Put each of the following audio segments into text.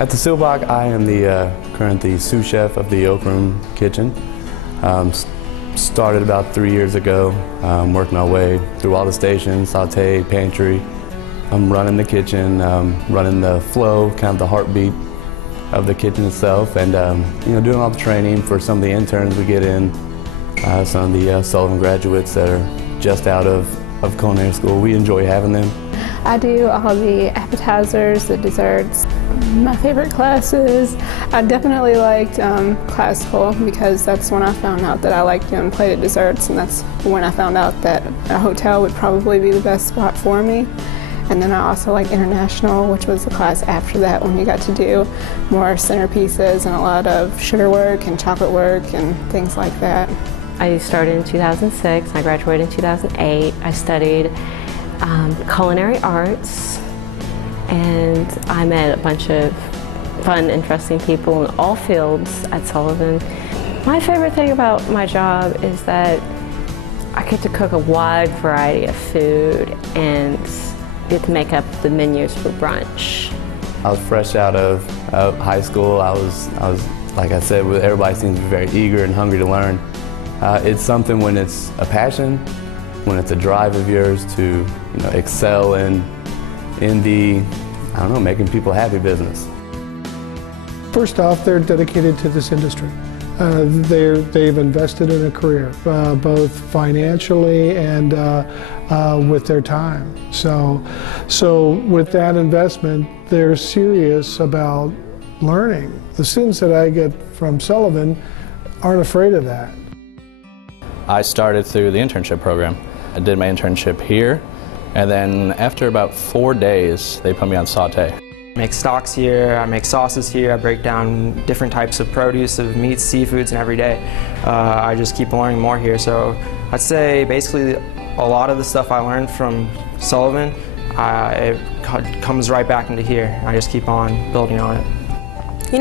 At the Seelbach, I am the current sous chef of the Oakroom kitchen. Started about 3 years ago, worked my way through all the stations, saute, pantry. I'm running the kitchen, running the flow, kind of the heartbeat of the kitchen itself, and doing all the training for some of the interns we get in, some of the Sullivan graduates that are just out of culinary school. We enjoy having them. I do all the appetizers, the desserts. My favorite classes, I definitely liked classical because that's when I found out that I liked doing plated desserts, and that's when I found out that a hotel would probably be the best spot for me. And then I also like international, which was the class after that when you got to do more centerpieces and a lot of sugar work and chocolate work and things like that. I started in 2006, I graduated in 2008. I studied culinary arts, and I met a bunch of fun, interesting people in all fields at Sullivan. My favorite thing about my job is that I get to cook a wide variety of food and get to make up the menus for brunch. I was fresh out of high school. I was, like I said, everybody seems to be very eager and hungry to learn. It's something when it's a passion, when it's a drive of yours to excel in the, I don't know, making people happy business. First off, they're dedicated to this industry. They've invested in a career, both financially and with their time. So with that investment, they're serious about learning. The students that I get from Sullivan aren't afraid of that. I started through the internship program. I did my internship here, and then after about 4 days, they put me on saute. I make stocks here, I make sauces here, I break down different types of produce, of meats, seafoods, and every day. I just keep learning more here, so I'd say basically a lot of the stuff I learned from Sullivan, it comes right back into here. I just keep on building on it.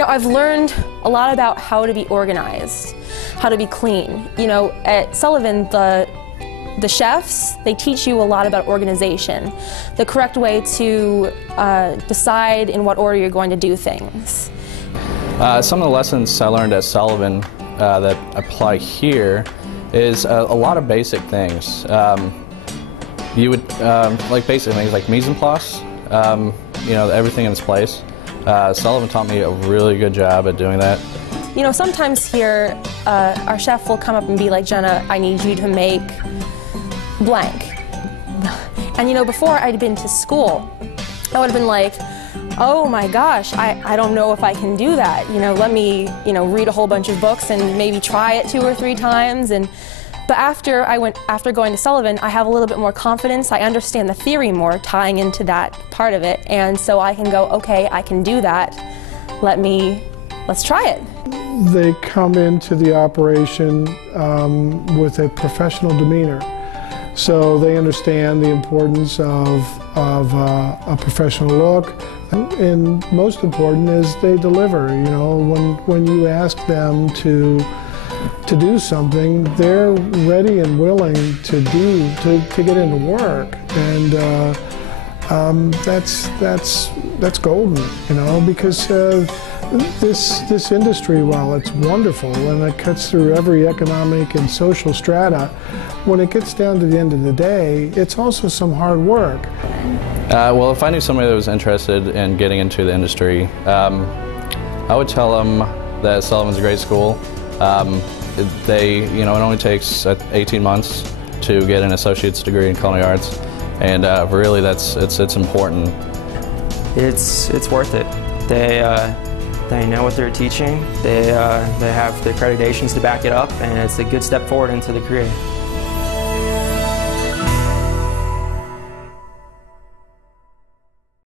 I've learned a lot about how to be organized, how to be clean. At Sullivan, the chefs, they teach you a lot about organization, the correct way to decide in what order you're going to do things. Some of the lessons I learned at Sullivan that apply here is a lot of basic things. You would, like basic things like mise en place, everything in its place. Sullivan taught me a really good job at doing that. Sometimes here, our chef will come up and be like, Jenna, I need you to make blank. And before I'd been to school, I would have been like, oh my gosh, I don't know if I can do that. Let me, read a whole bunch of books and maybe try it 2 or 3 times. But after going to Sullivan, I have a little bit more confidence. I understand the theory more, tying into that part of it. And so I can go, okay, I can do that. Let's try it. They come into the operation with a professional demeanor. So they understand the importance of a professional look. And most important is they deliver. When you ask them to do something, they're ready and willing to get into work, and that's golden, because this industry, while it's wonderful and it cuts through every economic and social strata, when it gets down to the end of the day, it's also some hard work. Well, if I knew somebody that was interested in getting into the industry, I would tell them that Sullivan's a great school. It only takes 18 months to get an associate's degree in culinary arts, and really it's important. It's worth it. They know what they're teaching. They have the accreditations to back it up, and it's a good step forward into the career.